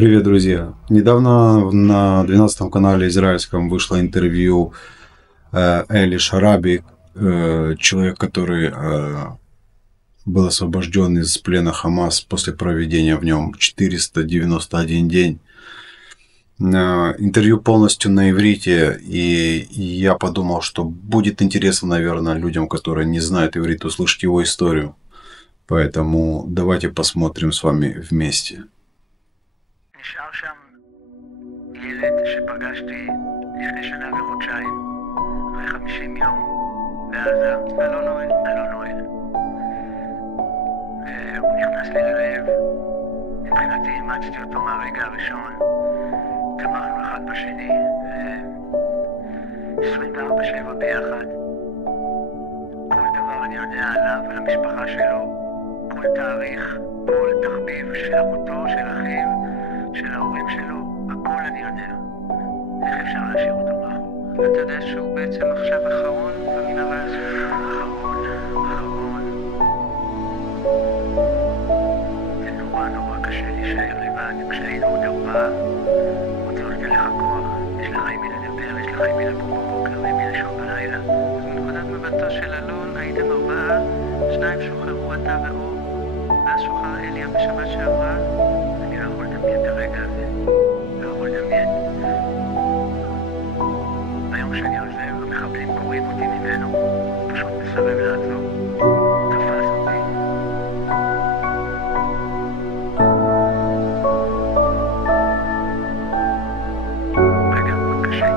Привет, друзья! Недавно на 12 канале израильском вышло интервью Эли Шараби, человек, который был освобожден из плена Хамас после проведения в нем 491 день. Интервью полностью на иврите, и я подумал, что будет интересно, наверное, людям, которые не знают иврит, услышать его историю. Поэтому давайте посмотрим с вами вместе. נשאר שם ילד שפגשתי לפני שנה וחודשיים, אחרי 50 יום בעזה, אלון נואל. הוא נכנס לי ללב, מבחינתי אימצתי אותו מהרגע הראשון, תמכנו אחד בשני, 24/7 ביחד. כל דבר אני יודע עליו ועל המשפחה שלו, כל תאריך, כל תחביב של אחותו, של אחיו, של ההורים שלו, הכל אני יודע. איך אפשר להשאיר אותו מאחור? ואתה יודע שהוא בעצם עכשיו אחרון במנהרה הזו? אחרון. זה נורא קשה להישאר לבד. כשהיינו עוד 4, רוצה לא לתת לך כוח. יש לך עם מי לדבר, יש לך עם מי לקום בבוקר, עם מי לישון בלילה. אז מנקודת מבטו של אלון הייתם 4, 2 שוחררו אתה ואור, ואז שוחרר אליה בשבת שעברה. אני לא יכול לדמיין את הרגע הזה, לא יכול לדמיין. ביום שאני עוזב, המחבלים קוראים אותי ממנו, פשוט מסרב לעזוב. תפס אותי. רגע מאוד קשה.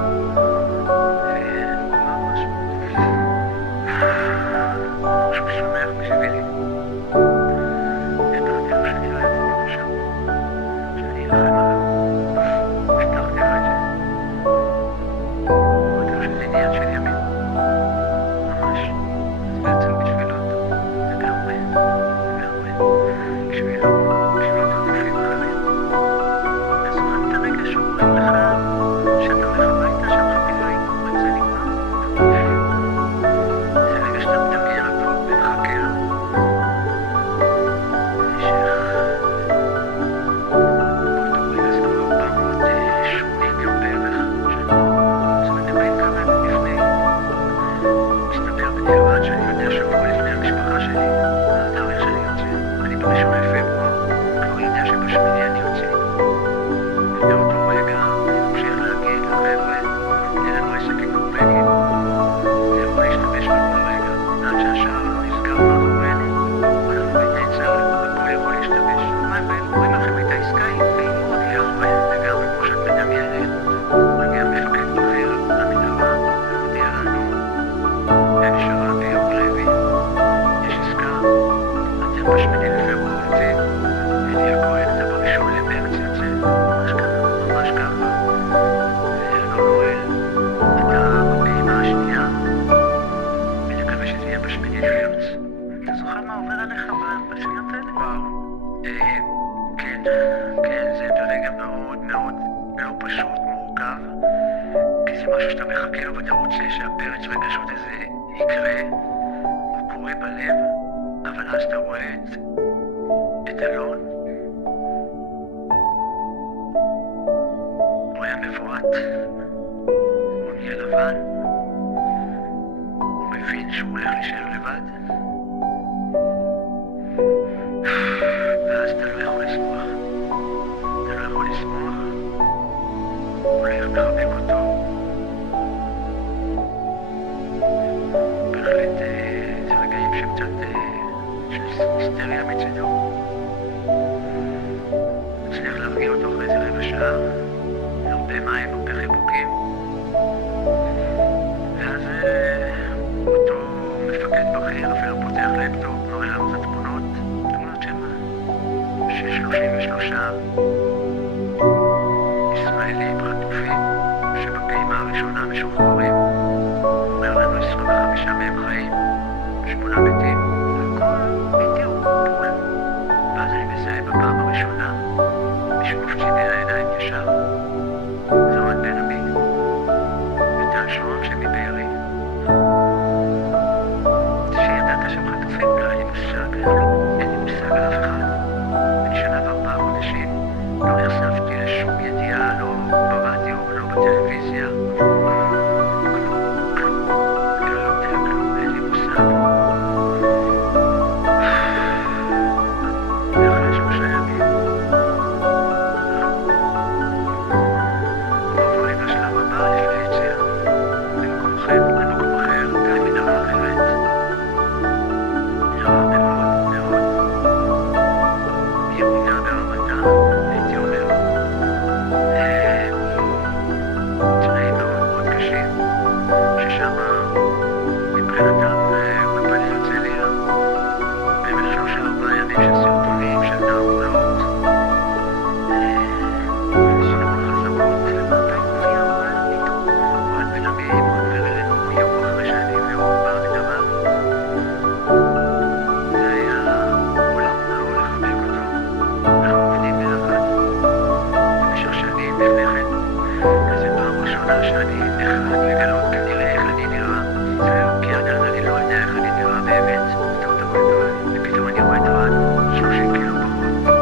והוא אמר משהו. שהוא שמח בשבילי. הבטחתי לו שאני לא אעזוב אותו שם. שאני אלחם עליו. הבטחתי לו את זה. אמרתי לו שזה עניין של ימים. ממש. אז בעצם בשבילו לגמרי. בשבילו חטופים אחרים. אתה זוכר את הרגע שאומרים לך שאתה הולך הביתה, שהחטיבה יגמור את זה נגמר? זה רגע שאתה מדמיין אותו ומחכה לו. לא נחשפתי פנסיה. כלום. אני לא יודע כלום, אין לי מושג. ואחרי 3 ימים עוברים לשלב הבא לפני יציאה. למקום אחר, גם מנהרה אחרת. נראה מאוד מאוד ירונה ברמתה, הייתי אומר. תנאים מאוד מאוד קשים, ששם מבחינתם בפנים הרצליה במשך 3-4 ימים של סרטונים, של תעמולות, של המון חזרות, למרפא מופיע אוהד בן עמי, מאוד וררנו יום אחרי שאני והוא בהגדרה. זה היה עולם ומלואו לחבק אותו. אנחנו עובדים ביחד במשך שנים לפני כן. וזו פעם ראשונה שאני נחרד לגלות כנראה איך אני נראה. זהו, כי עדיין אני לא יודע איך אני נראה באמת. ופתאום אני רואה את אוהד 30 קילו פחות.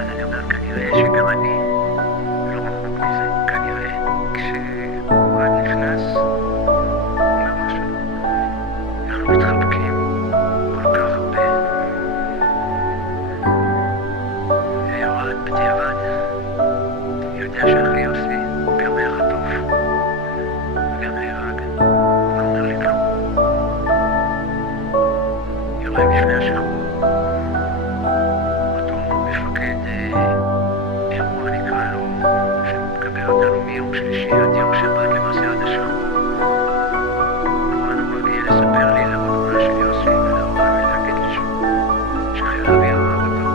אז אני אומר, כנראה שגם אני לא רחוק מזה. כנראה כשאוהד נכנס, הוא אומר משהו. אנחנו מתחבקים כל כך הרבה. ואוהד בדיעבד יודע שאחי יוסי גם היה חטוף וגם נהרג. הוא לא אומר לי כלום. יומיים לפני השחרור, אותו מפקד אירוע נקרא לו, שמקבל אותנו מיום שלישי עד יום שבת, למעשה עד השחרור. הוא הגיע לספר לי לראות תמונה של יוסי ולהורה ולהגיד לי שחיל האוויר הרג אותו.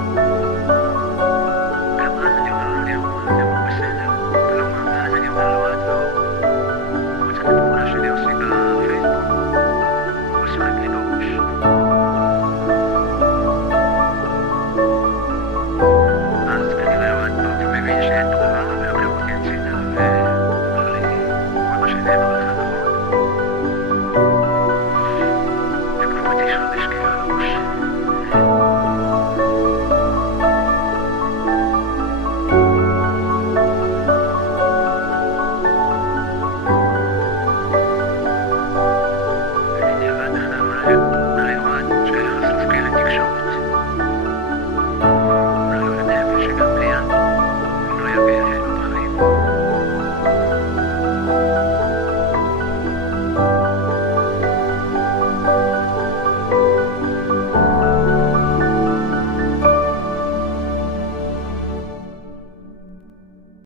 גם אז אני אומר לו לירון, בסדר, כלומר, ואז אני אומר לו, עד לא, הוא רוצה את התמונה של יוסי בפייסבוק, הוא שחק לי בראש. אז כנראה הוא עד פעם מבין שאין ברירה, ולוקח אותי הצידה, ואומר לי, כל מה שנאמר לך